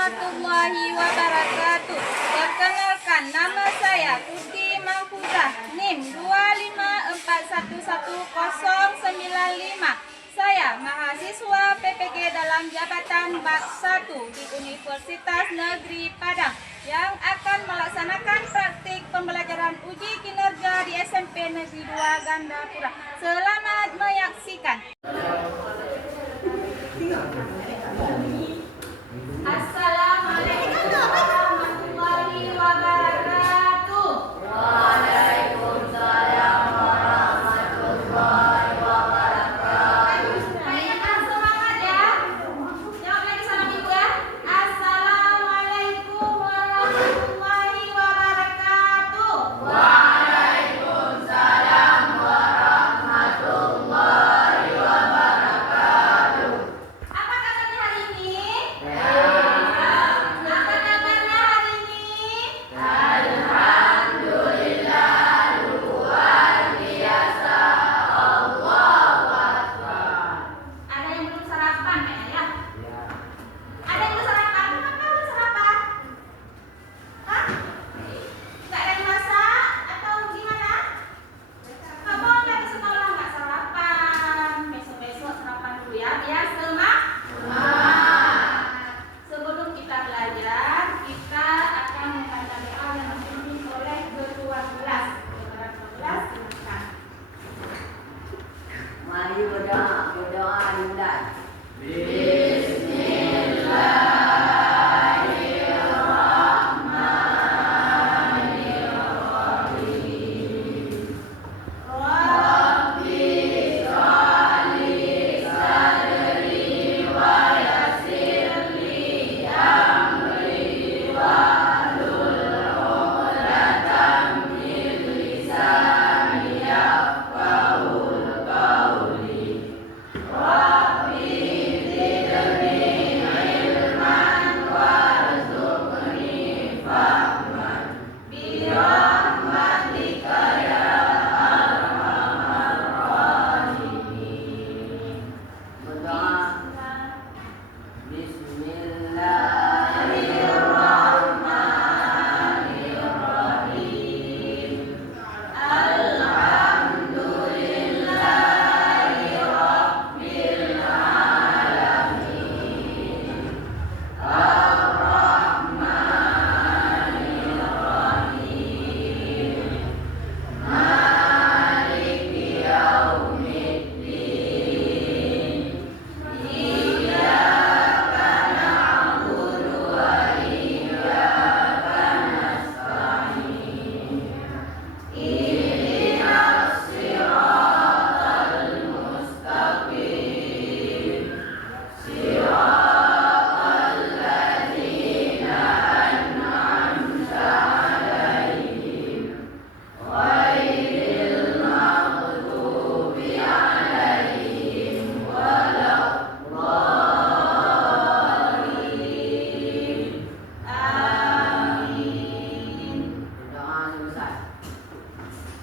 warahmatullahi wabarakatuh. Perkenalkan, nama saya Tuti Mahfuzah, NIM 254111095. Saya mahasiswa PPG dalam jabatan Bak 1 di Universitas Negeri Padang yang akan melaksanakan praktik pembelajaran uji kinerja di SMP Negeri 2 Gandapura. Selamat menyaksikan. Assalamualaikum warahmatullahi wabarakatuh. Waalaikumsalam warahmatullahi wabarakatuh. Kayaknya semangat ya. Jawab lagi sama ibu ya. Assalamualaikum warahmatullahi wabarakatuh. Waalaikumsalam warahmatullahi wabarakatuh. Apa kabarnya hari ini? Apa kabarnya hari ini? Alhamdulillah, luar biasa. Allahu Akbar. Ada yang belum sarapan kayaknya ya? Ada yang belum sarapan? Kenapa belum sarapan? Hah? Nggak ada yang masak atau gimana? Kamu nggak ke sekolah nggak sarapan? Besok-besok sarapan dulu ya, biar semangat. Sebelum kita belajar, kita akan membaca doa yang dipimpin oleh ketua kelas. Kelas silakan. Mari berdoa Dinda.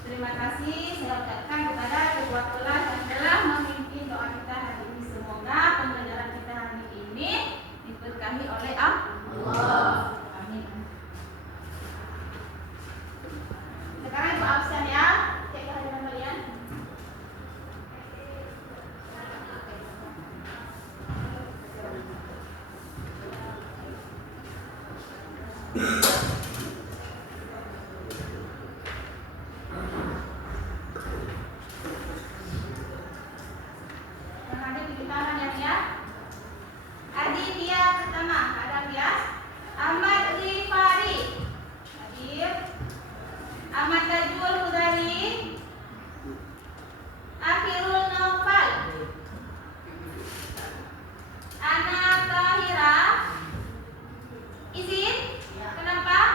Terima kasih saya ucapkan kepada ketua kelas yang telah memimpin doa kita hari ini. Semoga pembelajaran kita hari ini diberkahi oleh Allah. Amin. Sekarang ibu absen ya. Cek kehadiran kalian. Yang hadir di tangan ya. Adi dia pertama, ada dia. Ahmad Rifari hadir. Ahmad Tajul Hudari. Akhirul Naufal. Ana Tahira. Izin? Kenapa?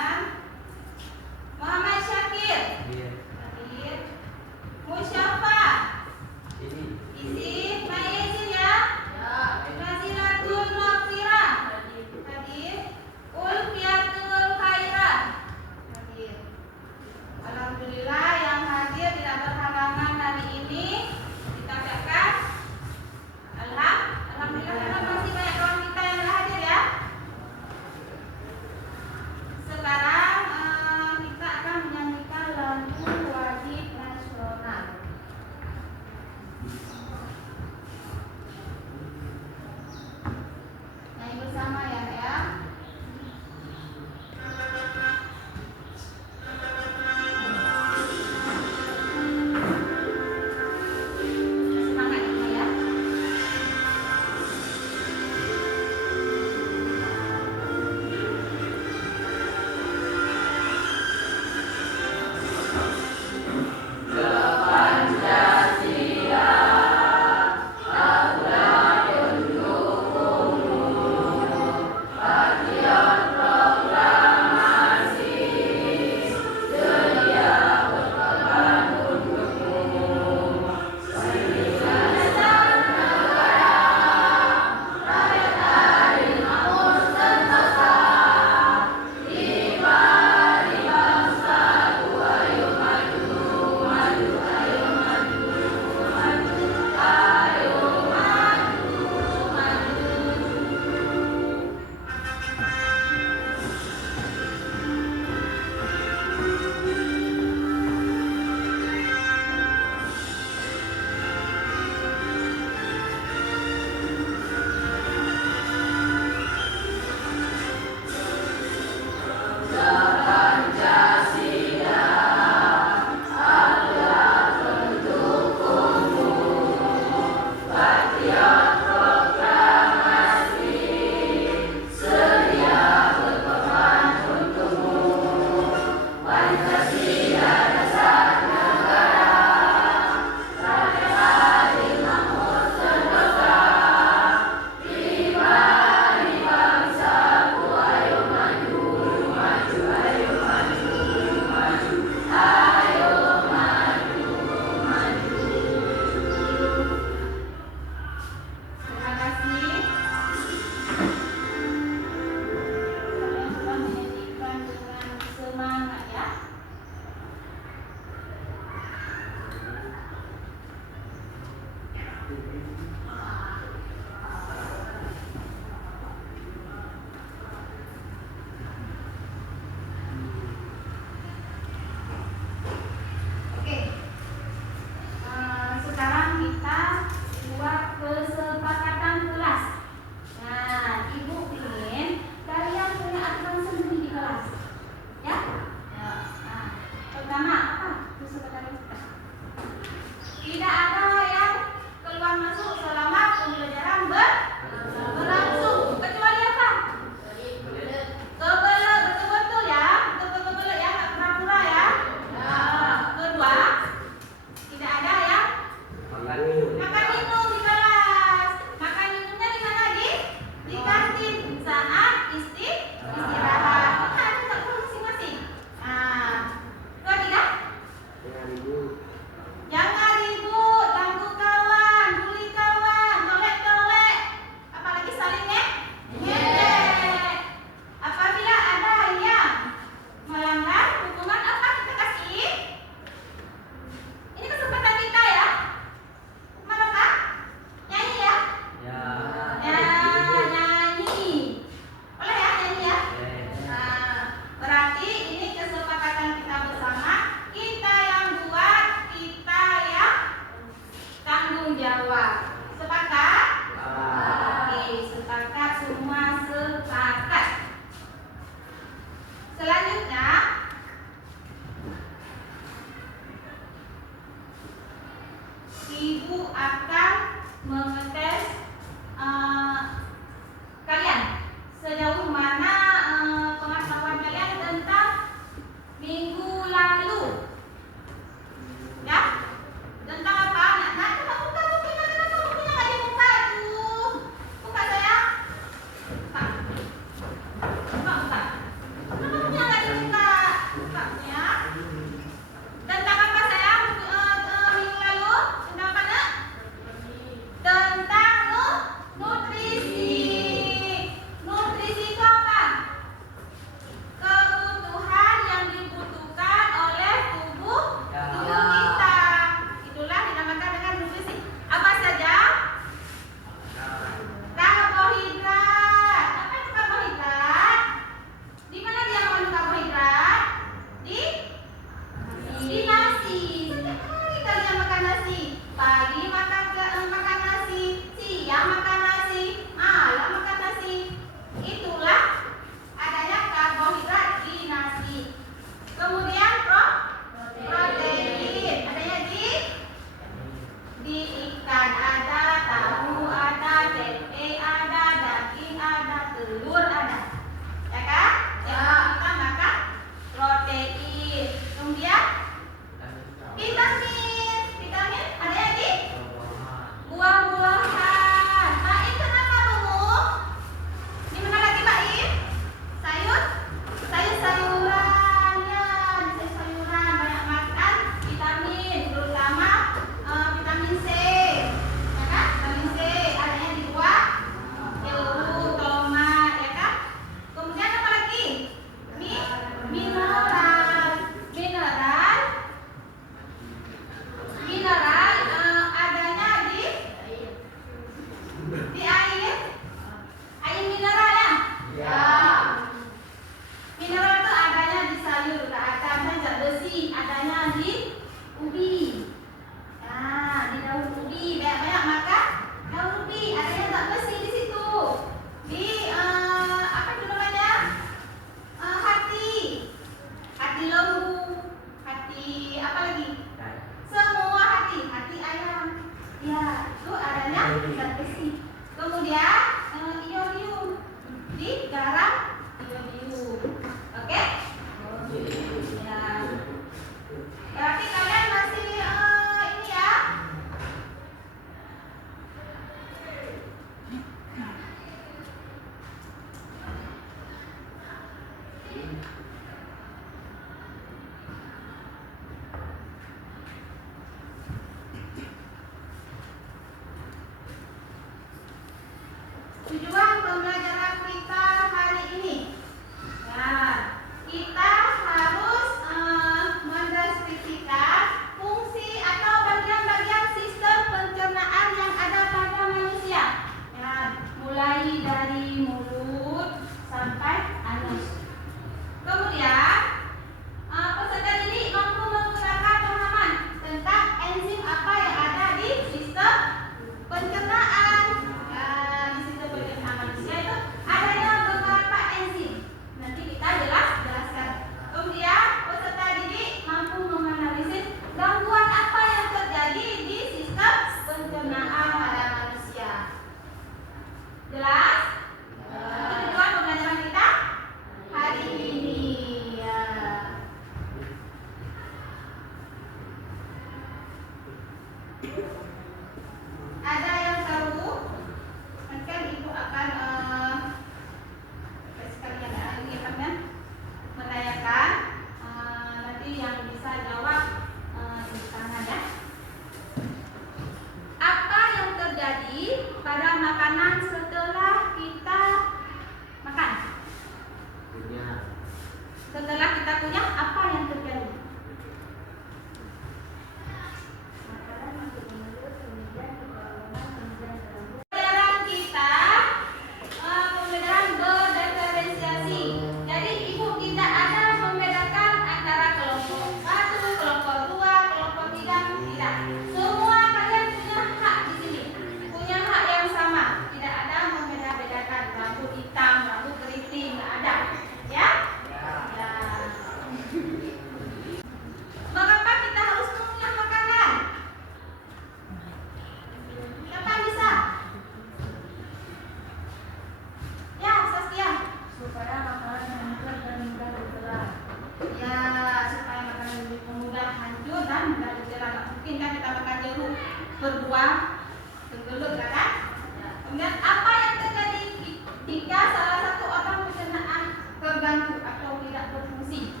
Jika salah satu organ pencernaan terganggu atau tidak berfungsi.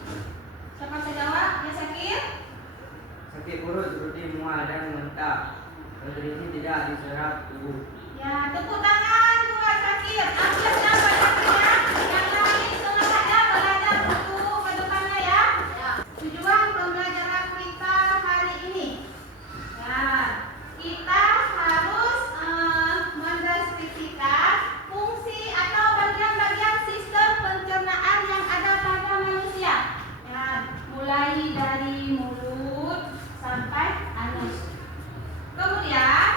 Siapa bisa jawab? Ya Syakir? Sakit perut seperti mual dan muntah. Nutrisi tidak diserap tubuh. Ya, tepuk tangan buat Syakir. Ambilnya banyaknya. Yang lain semangatnya belajar buku ke depannya ya. Tujuan pembelajaran kita hari ini. Ya, kita harus mendeskripsikan fungsi atau bagian-bagian sistem pencernaan yang ada pada manusia. Ya, mulai dari mulut sampai anus. Kemudian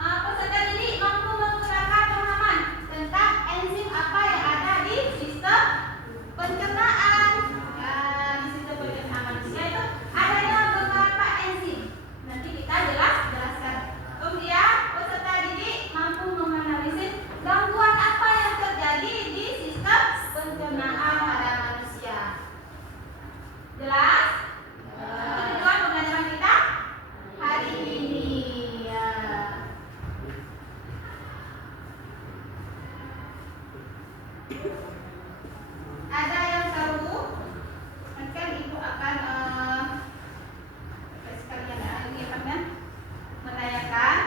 peserta didik mampu menggunakan pemahaman tentang enzim apa yang ada di sistem pencernaan. Ya, di sistem pencernaan manusia itu adanya beberapa enzim. Nanti kita jelaskan. Kemudian peserta didik mampu menganalisis gangguan apa yang terjadi di sistem pencernaan pada manusia. Jelas? Itu tujuan pembelajaran kita hari ini. Ya. Ada yang seru? Mungkin ibu akan sekalian ini apa kan? Menanyakan.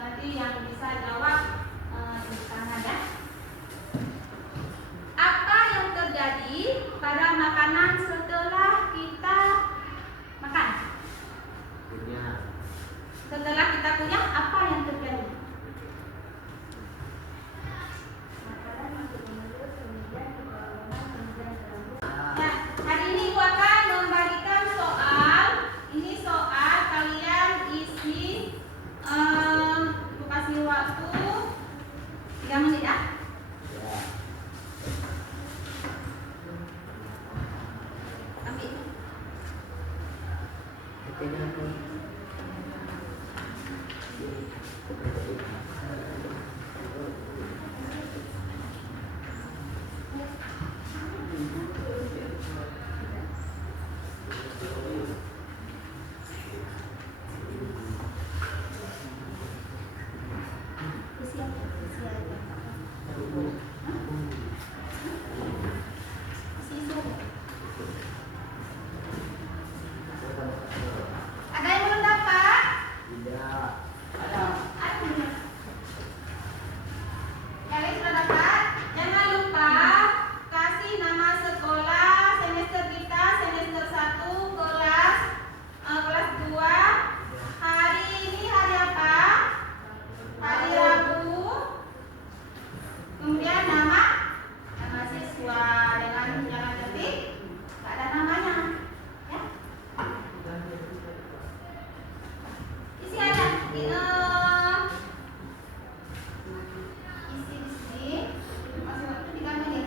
Nanti yang bisa jawab di tangan ya. Apa yang terjadi pada makanan setelah kita makan? Setelah kita punya, apa yang terjadi? Nah, hari ini Ibu akan membagikan soal. Ini soal kalian isi. Ibu kasih waktu 3 menit ya. Ambil. Ada yang belum dapat? Tidak. Ada. Kalian sudah dapat? Jangan lupa kasih nama sekolah, semester kita, semester 1, kelas 2. Hari ini hari apa? Hari Rabu. Kemudian nama siswa dengan jangan ketik, nggak ada namanya. Ya. Isi aja. Isi di sini. Masih waktu 3 menit.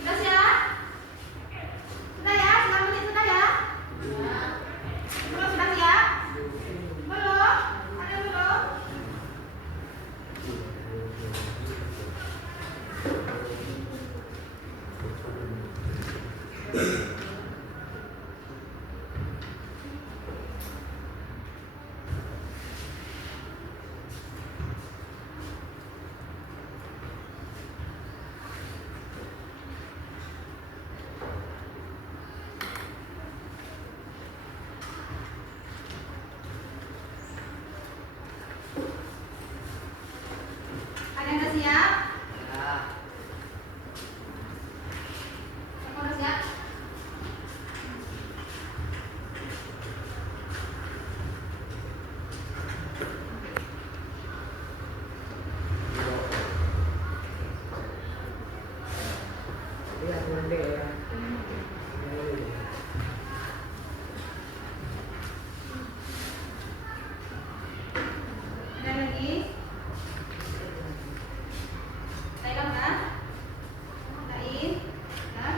Sudah siap? Sudah ya? 9 menit sudah ya? Belum sudah siap? Belum? Ada belum? Ada yang sudah siap? Ya. Semua sudah siap? Iya, boleh ya. Ada lagi? Thailand kan? Lain? Kan?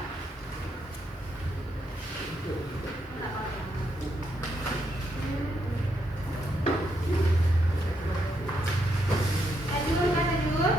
Enggak apa-apa. Lanjut kan lanjut?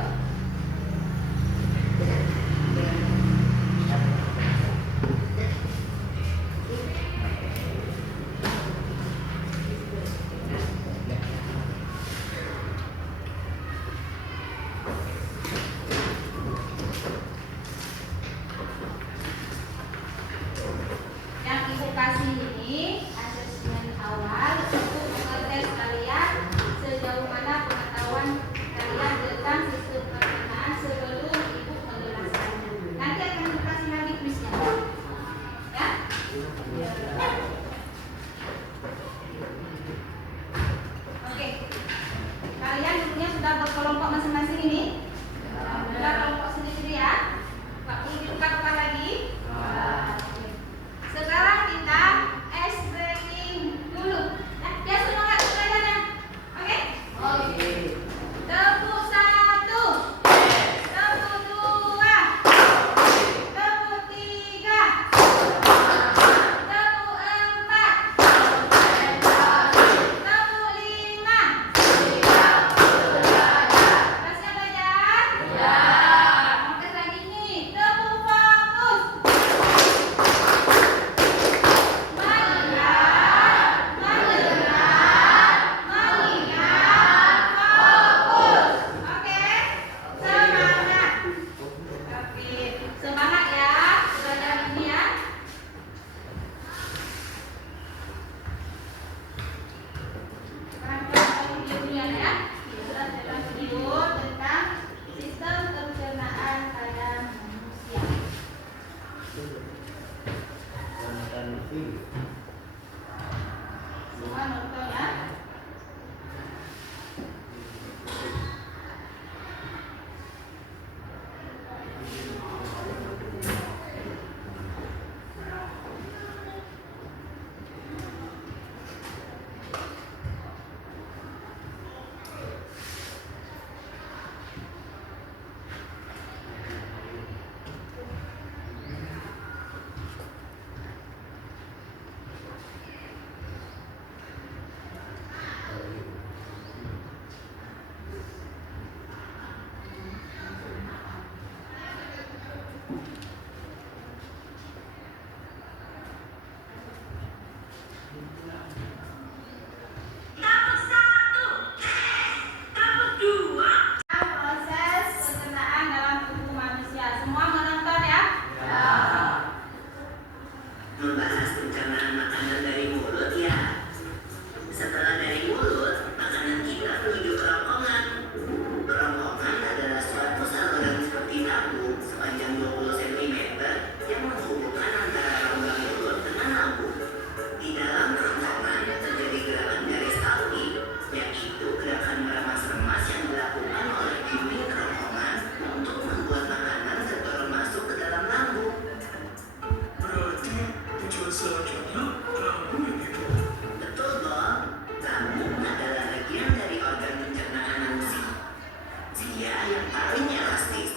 yang paling elastis.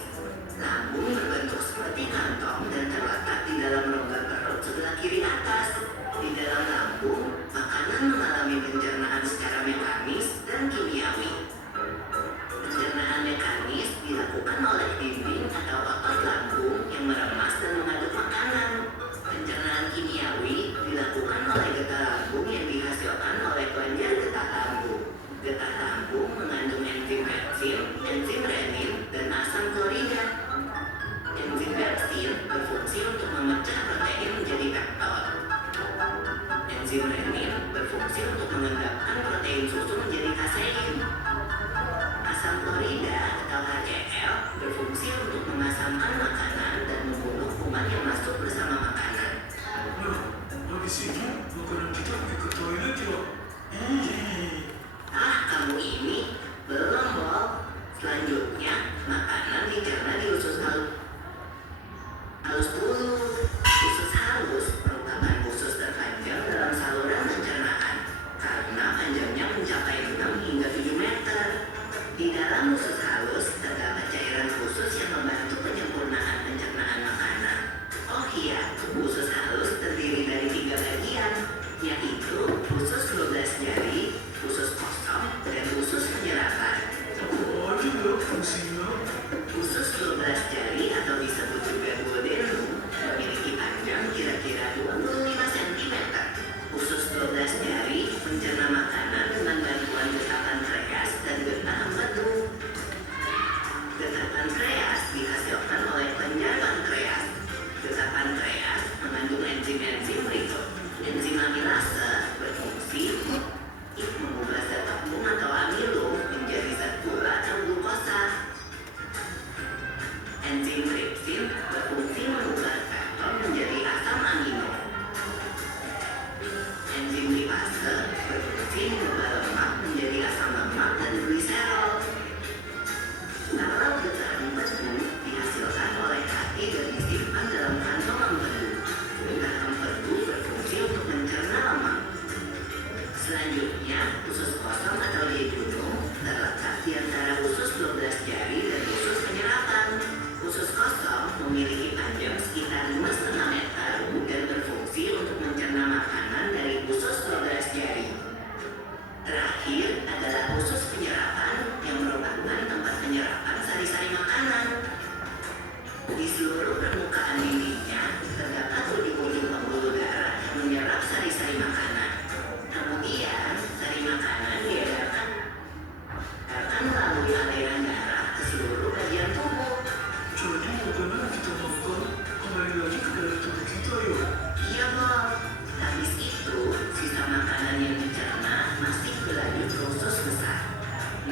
Lambung berbentuk seperti kantong dan terletak di dalam rongga perut sebelah kiri atas. Di dalam lambung, makanan mengalami pencernaan secara mekanis dan kimiawi. Pencernaan mekanis dilakukan oleh dinding atau otot lambung yang meremas dan mengaduk makanan. Pencernaan kimiawi dilakukan oleh getah lambung yang dihasilkan oleh kelenjar getah lambung. Getah lambung mengandung enzim pepsin, enzim renin, dan asam klorida. Enzim pepsin berfungsi untuk memecah protein menjadi peptid. Enzim renin berfungsi untuk mengendapkan protein susu menjadi kasein. Asam klorida atau HCl berfungsi untuk mengasamkan makanan dan membunuh kuman yang masuk bersama makanan. Nah, habis itu makanan kita pergi ke toilet ya? Kamu ini belum, Bob. Selanjutnya, makanan dicerna di usus halus dulu. Usus halus merupakan usus terpanjang dalam saluran pencernaan karena panjangnya mencapai 6 hingga 7 meter. Di dalam usus halus terdapat cairan khusus yang membantu penyempurnaan pencernaan makanan. Oh iya, usus halus terdiri dari 3 bagian, yaitu usus 12 jari, usus kosong, dan usus penyerapan. Oh, aja nggak fungsinya. Usus 12 jari atau disebut juga duodenum memiliki panjang kira-kira 25 cm. Usus 12 jari mencerna makanan dengan bantuan getah pankreas dan getah empedu. Getah pankreas dihasilkan oleh kelenjar pankreas. Getah pankreas mengandung enzim-enzim berikut. Enzim amilase berfungsi mengubah zat tepung atau amilum menjadi zat gula atau glukosa. Enzim tripsin berfungsi mengubah keton menjadi asam amino. Enzim lipase berfungsi mengubah lemak menjadi asam lemak dan gliserol. Kalau getah empedu dihasilkan oleh hati dan disimpan dalam kantong empedu. Getah empedu berfungsi untuk mencerna lemak. Selanjutnya, usus kosong atau duodenum terletak di antara usus 12 jari dan usus penyerapan. Usus kosong memiliki panjang sekitar 5,5 meter dan berfungsi untuk mencerna makanan dari usus 12 jari. Terakhir adalah usus penyerapan yang merupakan tempat penyerapan sari-sari makanan. Di seluruh permukaan dindingnya terdapat ujung-ujung pembuluh darah yang menyerap sari-sari makanan. Kemudian, sari makanan diedarkan melalui aliran darah ke seluruh bagian tubuh. Jadi makanan yang kita makan kembali lagi ke dalam tubuh kita ya? Iya, Bob. Habis itu, sisa makanan yang dicerna masih berlanjut ke usus besar.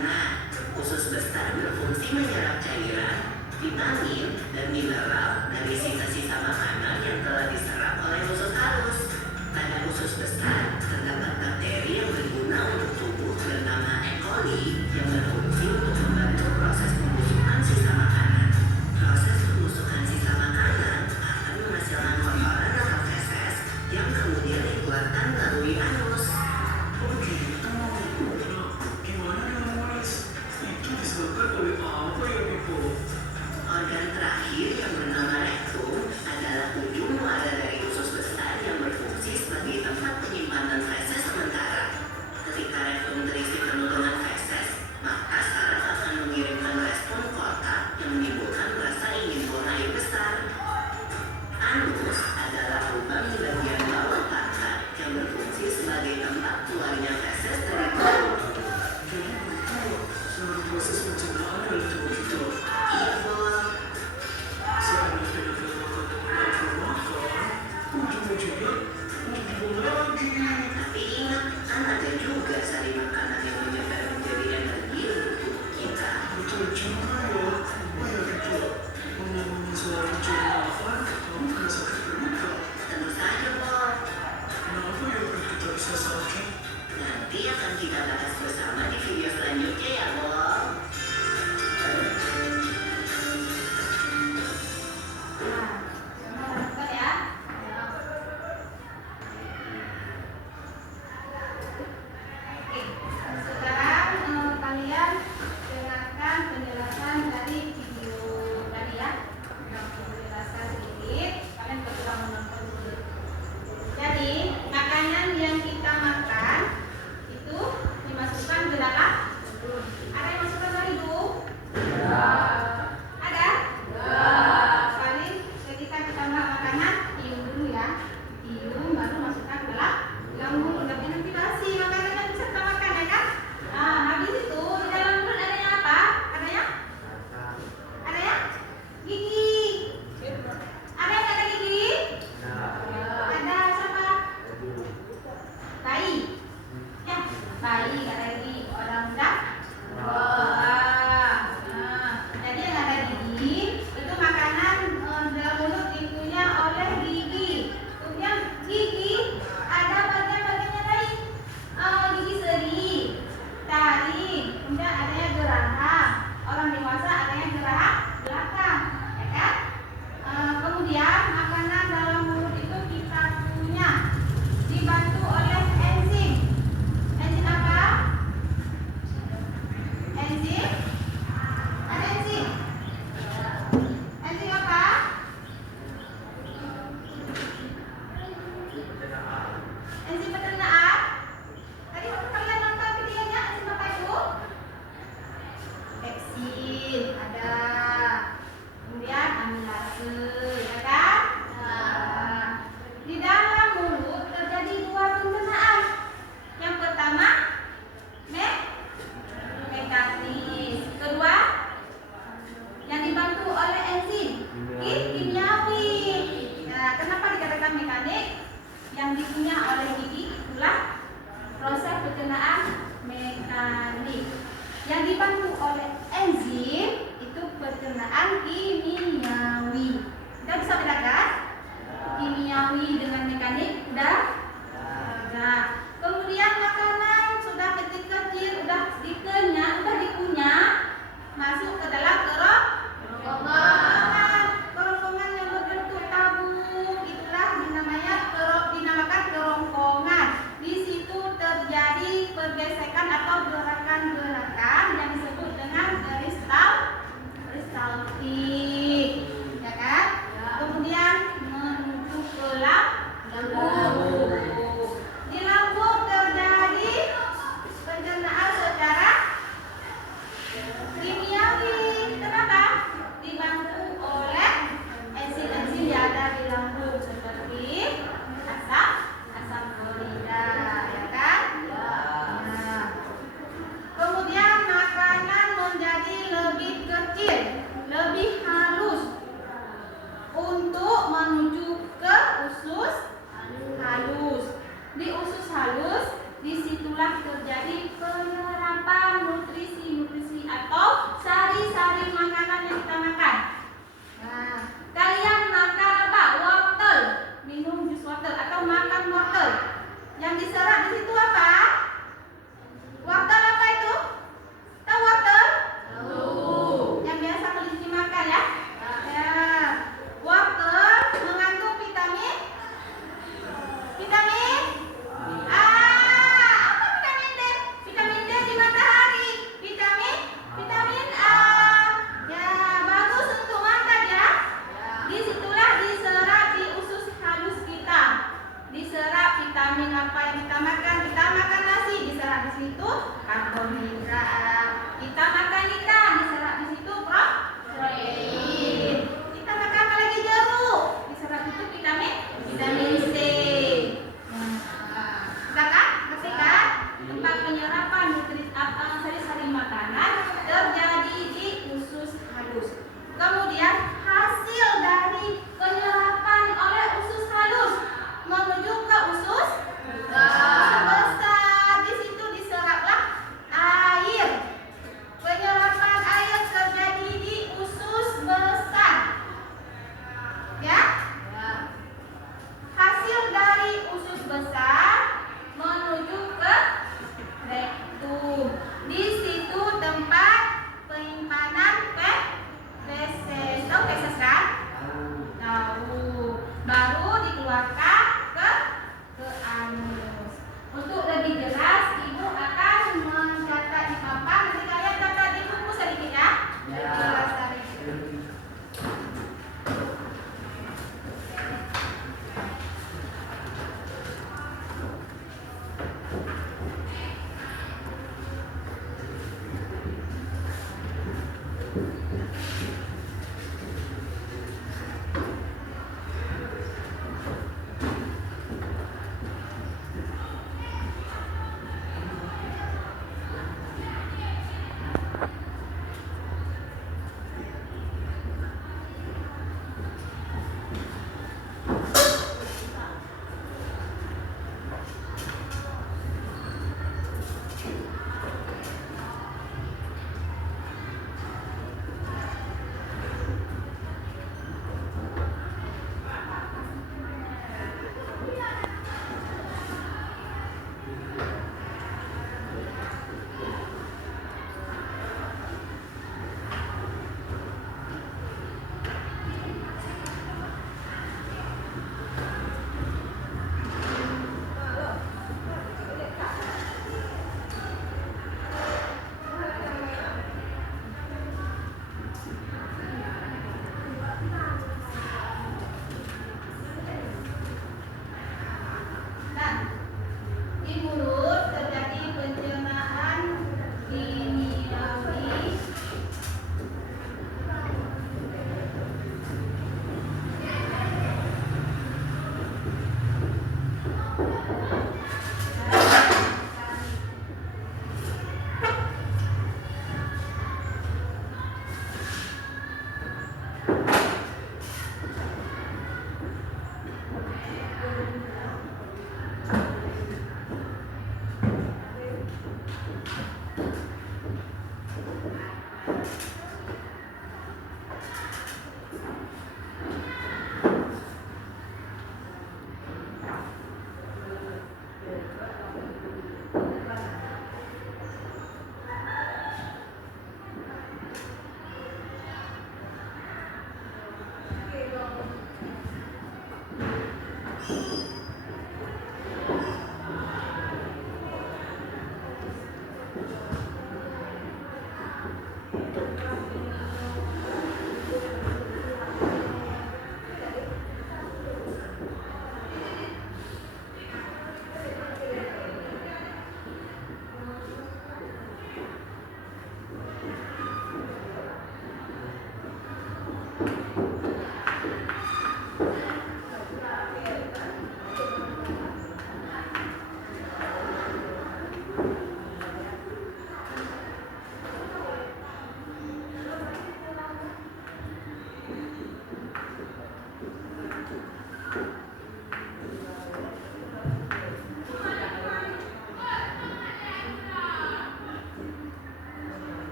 Nah, usus besar berfungsi menyerap cairan, vitamin, dan mineral dari sisa-sisa makanan yang telah diserap oleh usus halus. Pada usus besar terdapat bakteri yang berguna untuk tubuh bernama E. coli yang berfungsi untuk membantu proses pembusukan sisa makanan. Proses pembusukan sisa makanan akan menghasilkan kotoran atau feses yang kemudian dikeluarkan melalui anus. Oh gitu. Nah, gimana dengan ulas? Itu disebabkan oleh apa ya, Pipo? Organ terakhir yang bernama rektum adalah ujung muara dari usus besar yang berfungsi sebagai tempat penyimpanan feses sementara. Ketika rektum terisi penuh dengan feses, maka ada. Kemudian amilase, ya kan? Nah, di dalam mulut terjadi dua pencernaan. Yang pertama, mekanis. Kedua, yang dibantu oleh enzim kimiawi. Nah, kenapa dikatakan mekanik? Yang dipunya oleh gigi itulah proses pencernaan mekanik. Yang dibantu oleh enzim itu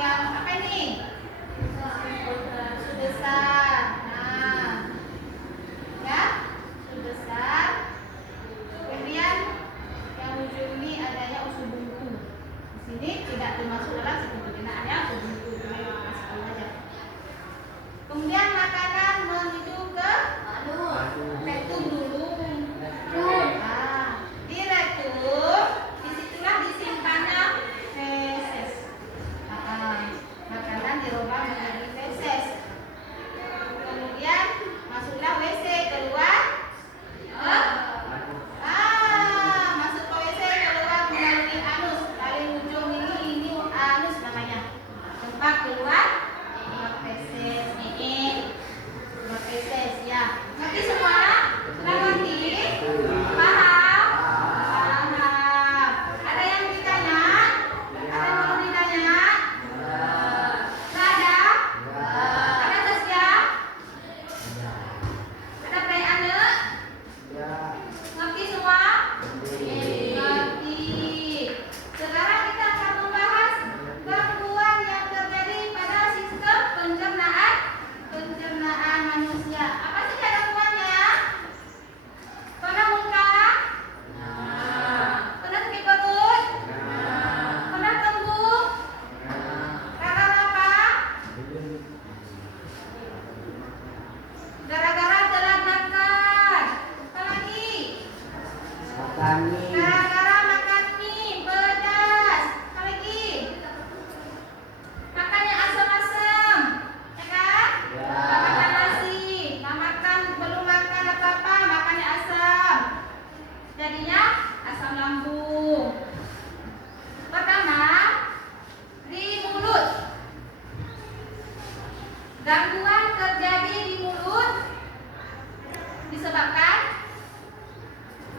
yang apa ini? Su besar. Nah, ya, su besar. Kemudian yang ujung ini adanya usus buntu. Di sini tidak termasuk dalam satu penggunaannya usus buntu. Cuma kasih tahu aja. Kemudian makanan menuju ke rektum dulu. Nah, di rektum disitulah disimpannya feses. Makanan dirubah menjadi feses. Kemudian masuklah WC keluar. Masuk ke WC keluar melalui anus. Paling ujung ini anus namanya. Tempat keluar feses ini. Keluar feses ya. Ngerti semua? Sudah ngerti? Paham? Paham. Ada yang ditanya? Ada yang belum ditanya? Nggak ada? Ada Tasya? Ada pertanyaannya? Ngerti semua? Ngerti. Sekarang kita akan membahas gangguan yang terjadi pada sistem pencernaan manusia. Apa saja gangguannya? Pernah muntah? Pernah sakit perut? Pernah tembung? Gara-gara apa? Gara-gara telat makan. Apa lagi? Gara-gara makan mie pedas. Apa lagi? Makannya asam-asam, ya kan? Nggak makan nasi, belum makan apa-apa, makannya asam. Jadinya asam lambung. Pertama, di mulut. Gangguan terjadi di mulut disebabkan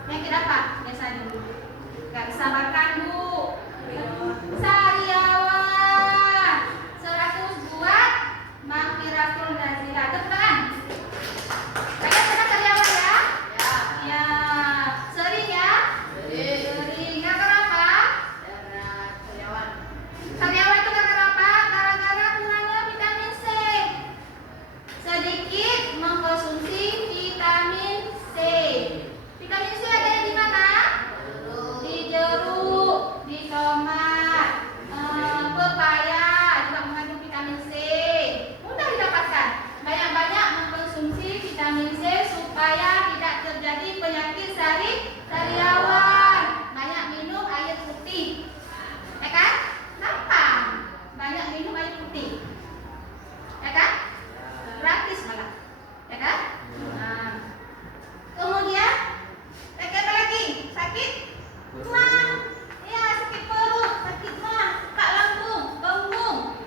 penyakit apa biasanya? Nggak bisa makan, Bu. Sariawan 100 buat Mahfiratul Nazila. Teman, kalian pernah sariawan ya? Ya. Sering ya? Sering. Gara-gara apa? Sariawan itu gara-gara apa? Gara-gara kurangnya vitamin C. Sedikit mengkonsumsi vitamin C. Vitamin C ada di mana? Di jeruk, di tomat, pepaya juga mengandung vitamin C. Mudah didapatkan. Banyak-banyak mengkonsumsi vitamin C supaya tidak terjadi penyakit sariawan. Banyak minum air putih, ya kan? Gampang. Banyak minum air putih, ya kan? Gratis malah, ya kan? Nah. Kemudian apa lagi? Sakit mah, ya sakit perut, sakit mah, tak lambung, bengong.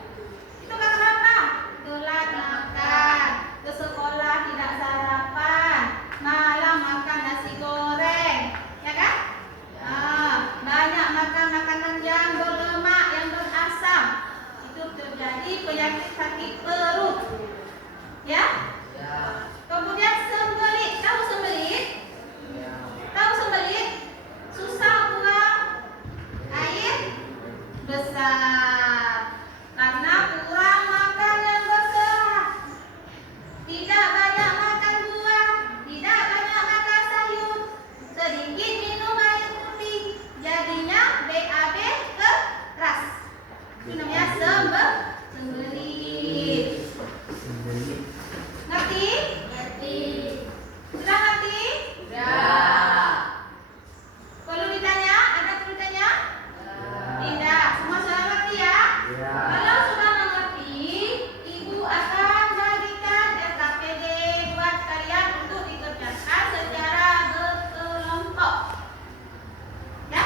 Itu karena apa? Telat makan, ke sekolah tidak sarapan, malam makan nasi goreng, ya kan? Banyak makan makanan yang berlemak, yang berasam, itu terjadi penyakit sakit perut, ya? Kemudian sembelit, tahu sembelit? Tahu sembelit? Susah buang air besar karena kurang makan yang berserat. Tidak banyak makan buah, tidak banyak makan sayur, sedikit minum air putih, jadinya BAB keras. Itu namanya sembelit. Ngerti? Sudah ngerti? Perlu ditanya? Ada perlu ditanya? Tidak. Semua sudah ngerti ya? Kalau sudah mengerti, Ibu akan bagikan RKPD buat kalian untuk dikerjakan secara berkelompok. Ya?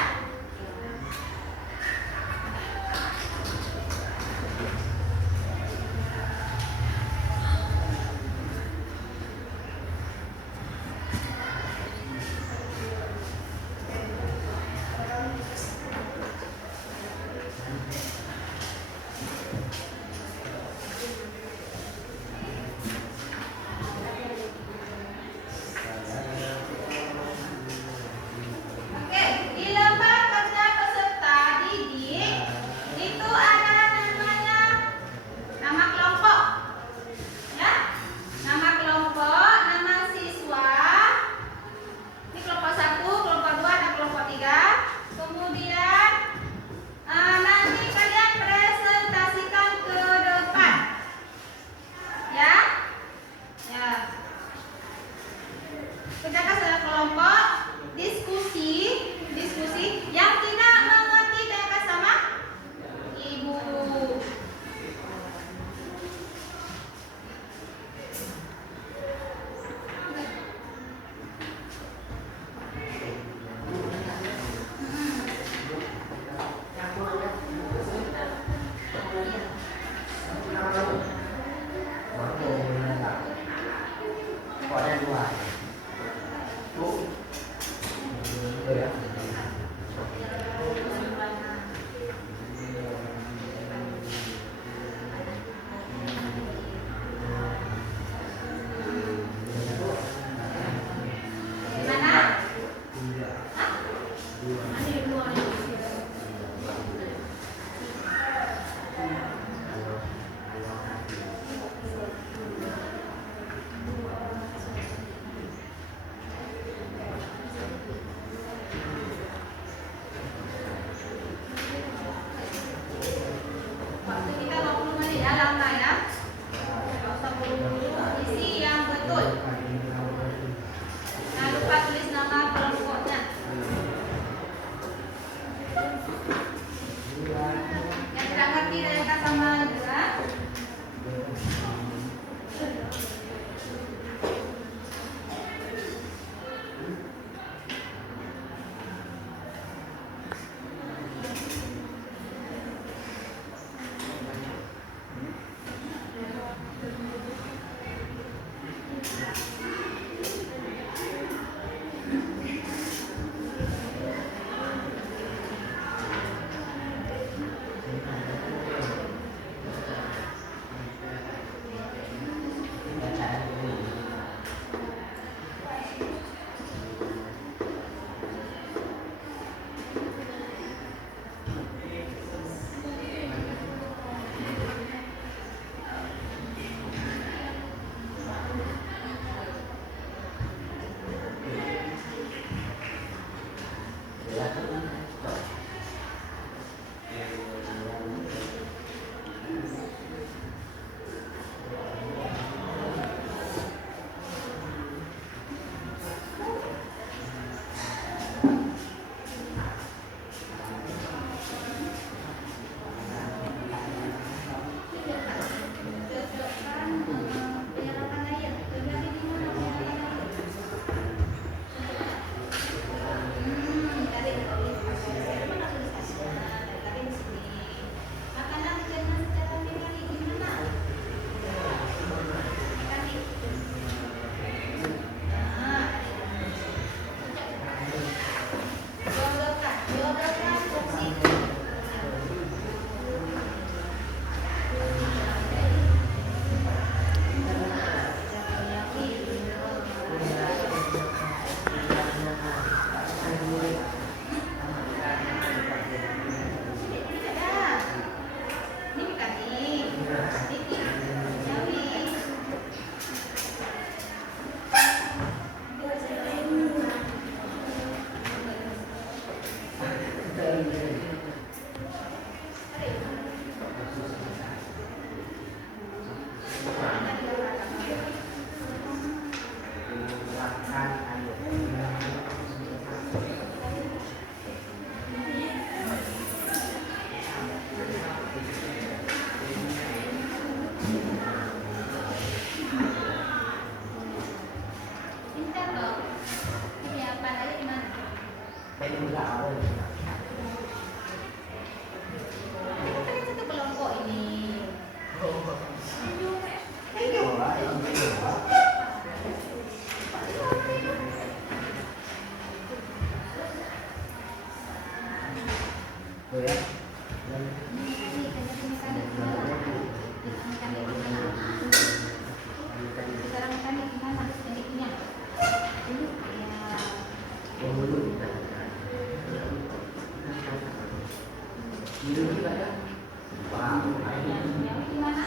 Yang gimana?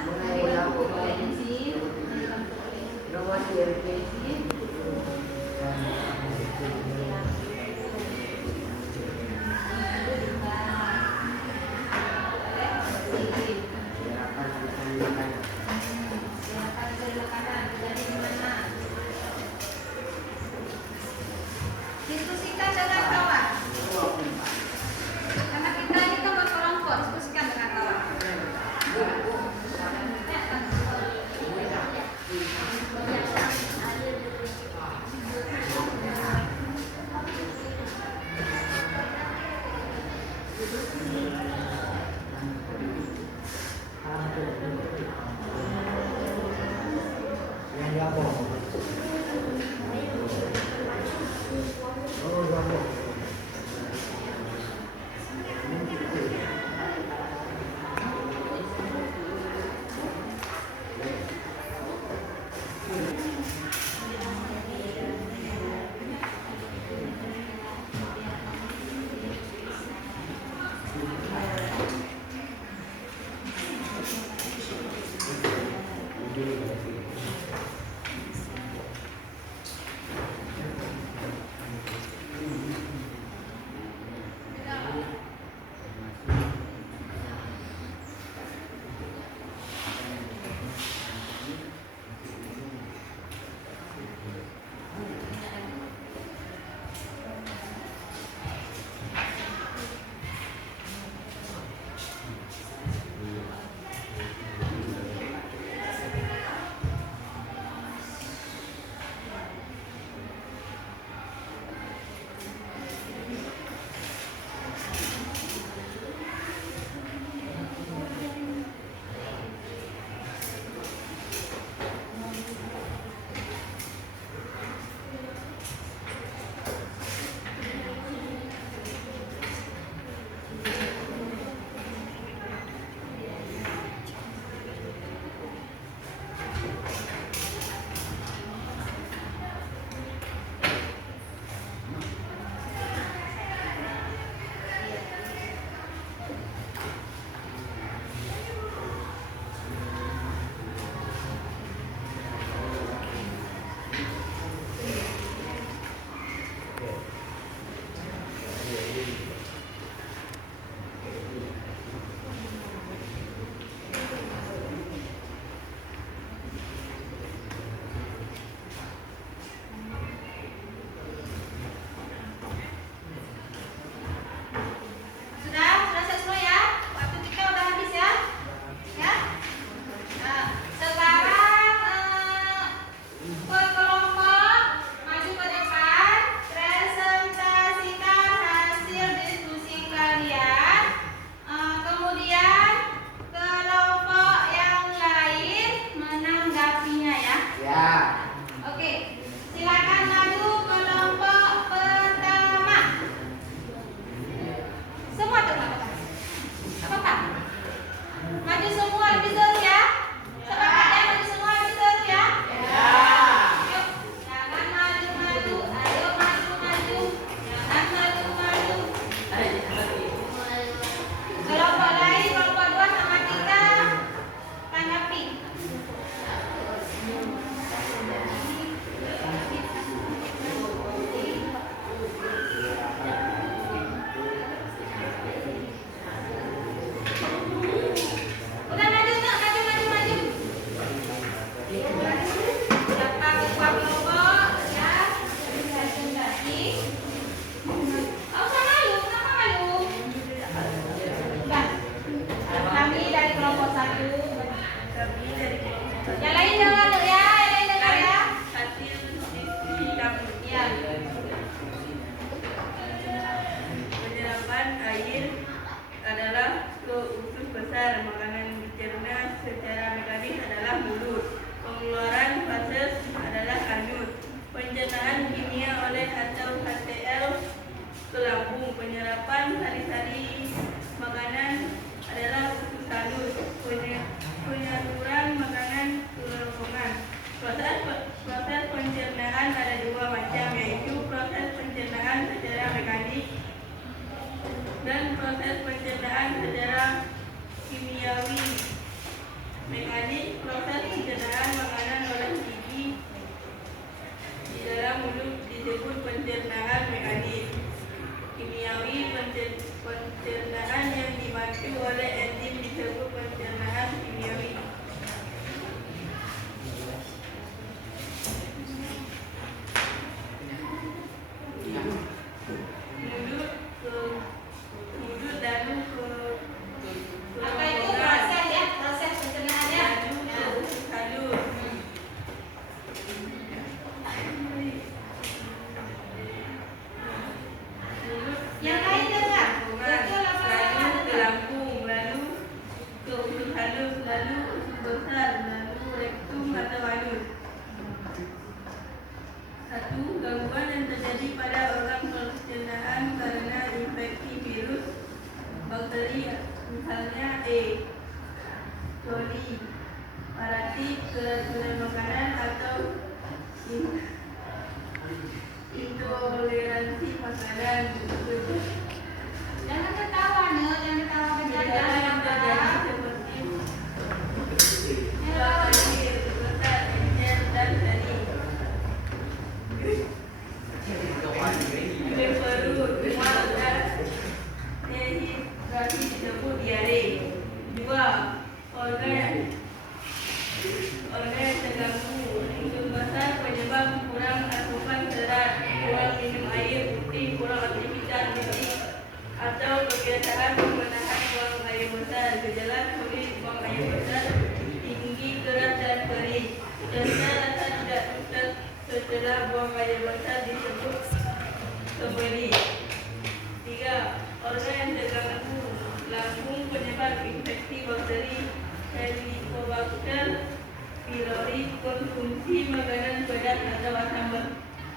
Potensi. Diskusikan dengan kawan. Karena kita ini kan berkelompok, diskusikan dengan kawan. dan proses pencernaan secara kimia kimiawi. Mekanik, proses pencernaan makanan oleh gigi di dalam mulut disebut pencernaan mekanik. Kimiawi, pencernaan yang dibantu oleh enzim disebut pencernaan kimiawi. Mulut lalu ke Apa itu proses ya? Proses pencernaannya. halus. Yang lain dengar. Betul apa Lalu salah? ke lambung, lalu ke usus halus, lalu usus besar, lalu rektum atau halus. 1. Gangguan yang terjadi pada organ pencernaan karena infeksi virus, bakteri, misalnya E. coli, parasit, keracunan makanan atau intoleransi makanan. Jangan ketawa nih, jangan ketawa Gejala yang terjadi seperti bakteri, besar, encer, dan tadi. Perut, mual, dan dehidrasi disebut diare. 2. Organ yang terganggu. Usus besar penyebab kurang asupan serat, kurang minum air putih, kurang aktivitas fisik, atau kebiasaan menahan buang air besar. Gejala sulit buang air besar, tinggi, keras, dan perih. Serta rasa tidak suka setelah buang air besar disebut kembali. 3. Organ yang terganggu. Lambung penyebab infeksi bakteri Helicobacter pylori, konsumsi makanan pedas atau asam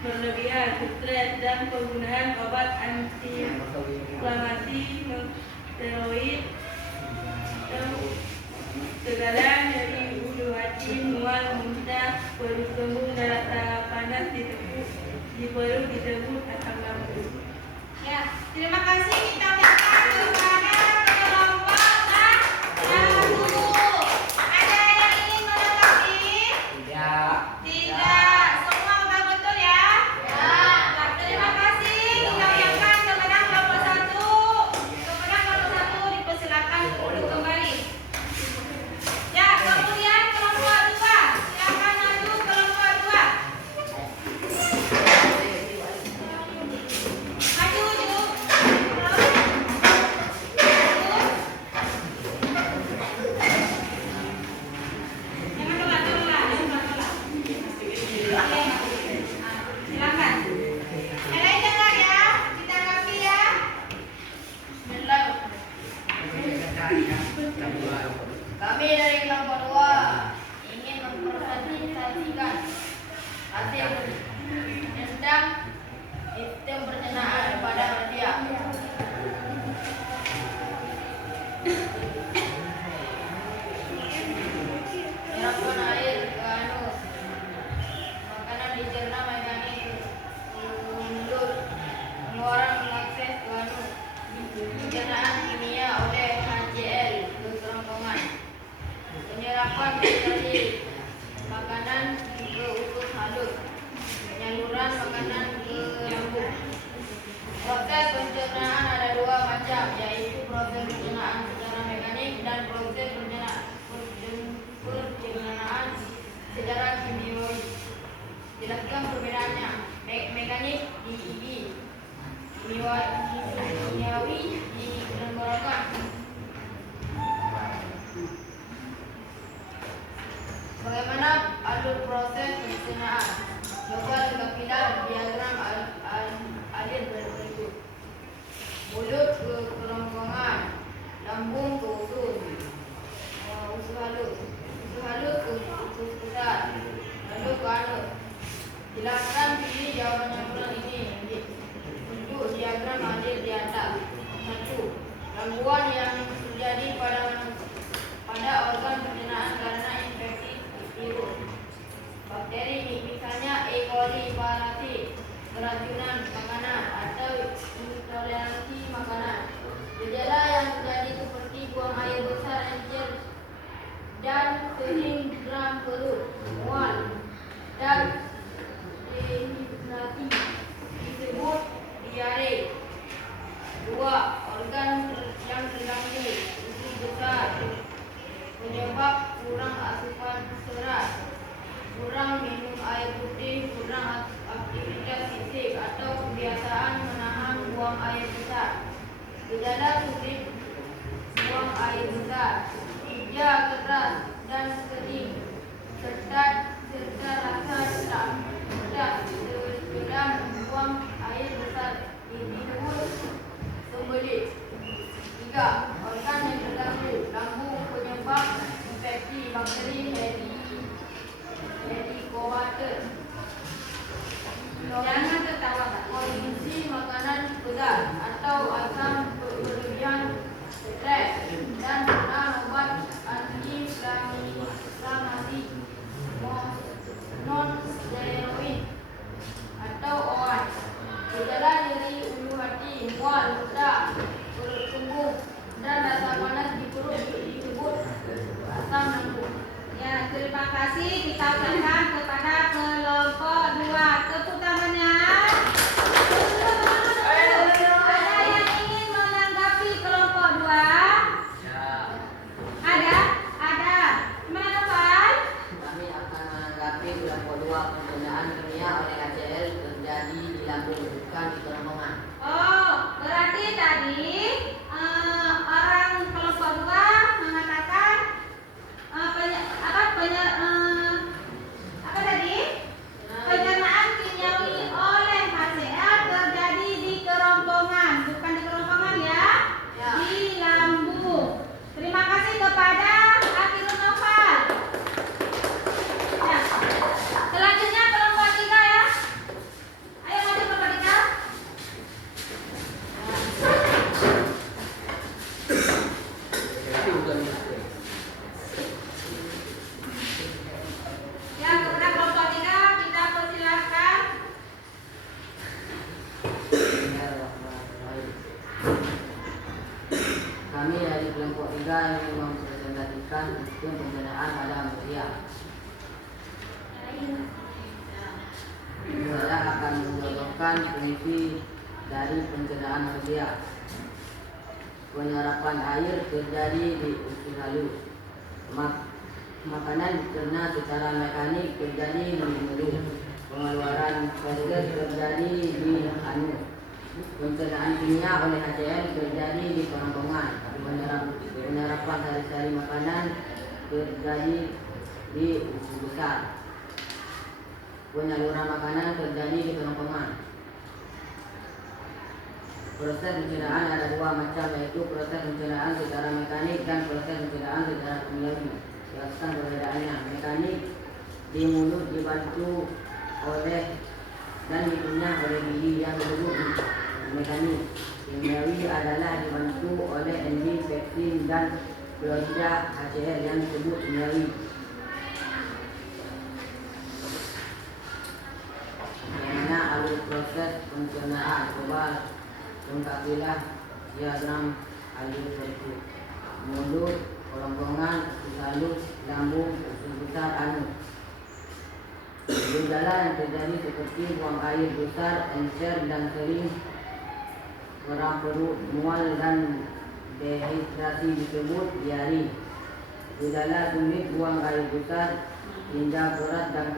berlebihan, stres, dan penggunaan obat anti-inflamasi, steroid, tegalan dari ulu hati, mual, muntah, perut kembung, dan rasa panas di perut disebut asam lambung. Ya, terima kasih kita ucapkan kepada kelompok satu. Ada yang ingin menanggapi? Tidak. Semua udah betul ya? Nah, terima kasih kita ucapkan kepada kelompok satu. Kepada kelompok satu dipersilakan duduk kembali. Ya, kemudian kelompok dua. Silakan maju kelompok dua. Maju, duduk. Jangan tolak, jangan tolak. Oke, silakan. Yang lain dengar ya, kita kaki ya. Kami dari kelompok 2 ingin mempresentasikan hasil tentang sistem pencernaan pada manusia. Menyerapkan air ke anus, makanan dicerna mekanik ke mulut, pengeluaran mengakses ke anus, pencernaan kimia oleh HCl ke kerongkongan, penyerapan dari makanan ke usus halus, penyaluran makanan ke lambung. Proses pencernaan ada 2 macam, yaitu proses pencernaan secara mekanik dan proses pencernaan secara kimiawi. Jelaskan perbedaannya. Mekanik di gigi, kimiawi di tenggorokan. perut, mual, dan dehidrasi disebut diare. 2. Organ yang terganggu, usus besar, penyebab kurang asupan serat, kurang minum air putih, kurang aktivitas fisik, atau kebiasaan menahan buang air besar. Gejala sulit buang air besar, hijau, keras, dan kering, serta rasa tak sedang buang air besar disebut sembelit. 3. Organ yang terganggu, lambung, penyebab infeksi bakteri Helicobacter. Jangan tertawa, Pak. Konsumsi makanan pedas atau asam berlebihan, stres, dan penggunaan obat anti-inflamasi non steroid atau OAT. Gejala nyeri ulu hati, mual, muntah, perut kembung, dan rasa panas di perut disebut asam lambung. Ya, terima kasih. Kita ucapkan kepada kelompok 2. Tepuk tangannya. Ada yang ingin menanggapi kelompok 2? Ada? Ada. Gimana, Noval? Kami akan menanggapi kelompok 2 penggunaan kimia oleh HCl terjadi di lambung, bukan di kerongkongan. Oh, berarti tadi orang kelompok 2 mengatakan penyeraan kimiawi oleh HCl terjadi di kerongkongan, bukan di kerongkongan ya, di lambung. Terima kasih kepada Akhirul Noval. Ya. Selanjutnya kelompok 3 ya. Ayo maju kelompok 3. Ya, kepada kelompok 3 kita persilakan. Kami dari kelompok 3 yang mempresentasikan sistem pencernaan pada manusia. Saya akan mencontohkan fungsi dari pencernaan manusia. Penyerapan air terjadi di usus halus. Makanan dicerna secara mekanik terjadi di mulut. Pengeluaran feses terjadi di anus. Pencernaan kimia oleh HCl terjadi di kerongkongan. Penyerapan sari-sari makanan terjadi di usus besar. Penyaluran makanan terjadi di kerongkongan. Proses pencernaan ada 2 macam, yaitu proses pencernaan secara mekanik dan proses pencernaan secara kimiawi. Jelaskan perbedaannya. Mekanik di mulut dibantu oleh dan dikunyah oleh gigi yang disebut mekanik. Kimiawi adalah dibantu oleh enzim pektin dan klorida HCl yang disebut kimiawi. Bagaimana alur proses pencernaan? Coba lengkapilah diagram alur berikut: mulut, kerongkongan, usus halus, lambung, usus besar, anus. Gejala yang terjadi seperti buang air besar, encer dan kering, kram perut, mual dan dehidrasi disebut diare. Gejala sulit buang air besar, tinja berat dan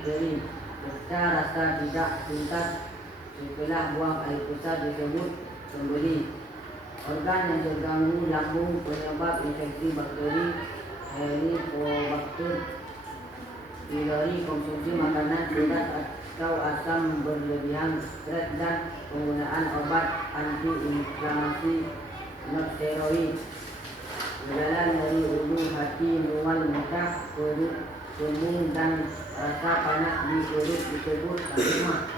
kering, serta rasa tidak tuntas setelah buang air besar disebut sembelit. Organ yang terganggu, lambung, penyebab infeksi bakteri Helicobacter pylori, konsumsi makanan pedas atau asam berlebihan, stres, dan penggunaan obat anti-inflamasi non steroid. Gejala nyeri ulu hati, mual, muntah, perut kembung, dan rasa panas di perut disebut asma.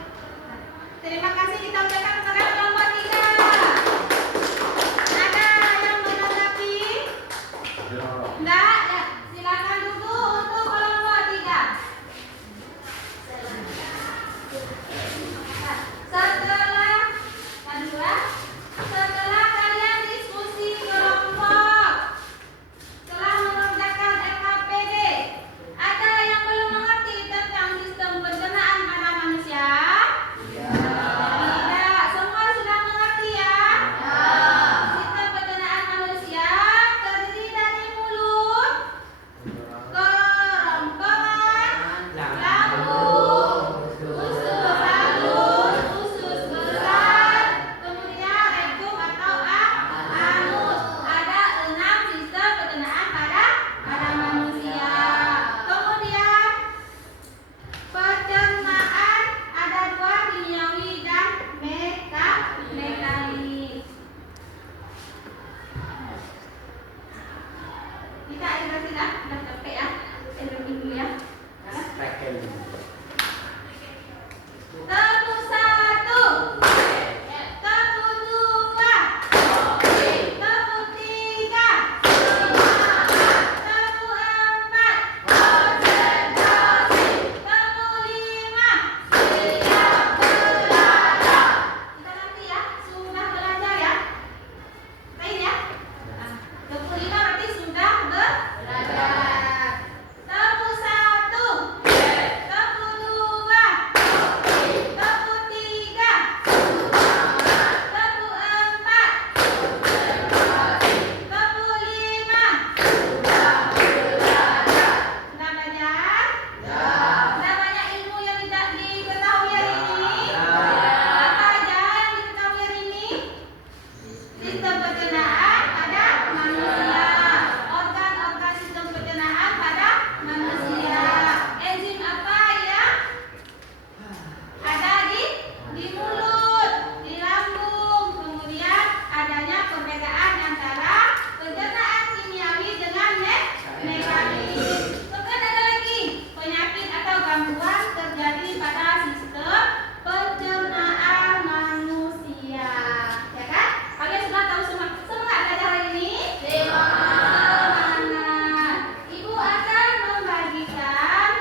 Terima kasih, kita ucapkan kepada kelompok 3. Ada yang menanggapi? Enggak? Ya, silakan duduk untuk kelompok 3. Setelah kalian diskusi kelompok, setelah mengerjakan LKPD, Kita ada berarti dah capek ya. Lebih dulu ya. Tepuk 1, tepuk 2, tepuk 3, tepuk 4, tepuk 5. Kita nanti ya, sudah belajar ya. Baik ya. Nah, tepuk 5 berarti sudah belajar. Tepuk 1, tepuk 2, tepuk 3, tepuk 4, tepuk 5. Sudah belajar? Sudah banyak ilmu yang tidak diketahui hari ini? Apa aja yang diketahui hari ini? Sistem pencernaan pada manusia. Organ-organ sistem pencernaan pada manusia. Enzim apa yang ada di mulut, di lambung. Kemudian adanya perbedaan antara pencernaan kimiawi dengan mekanis. Kemudian ada lagi penyakit atau gangguan terjadi pada sistem pencernaan manusia. Ya kan? Kalian sudah tahu semua. Semangat belajar hari ini? Semangat. Ibu akan membagikan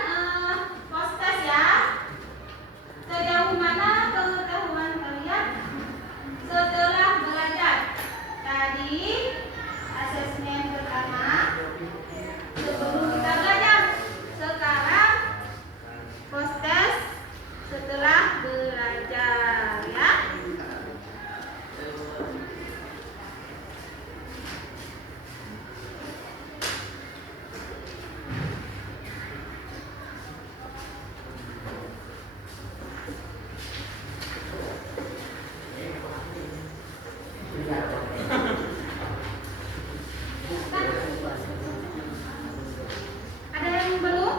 postas ya. Sejauh mana pengetahuan kalian setelah belajar? Tadi asesmen pertama sebelum kita belajar. Sekarang postas setelah belajar ya. Ada yang belum?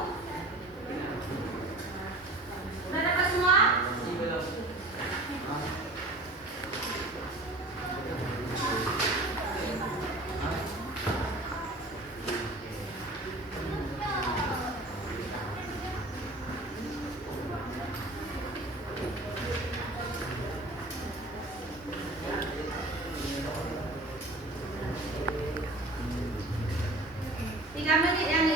Sudah dapat semua? Tiga menit yang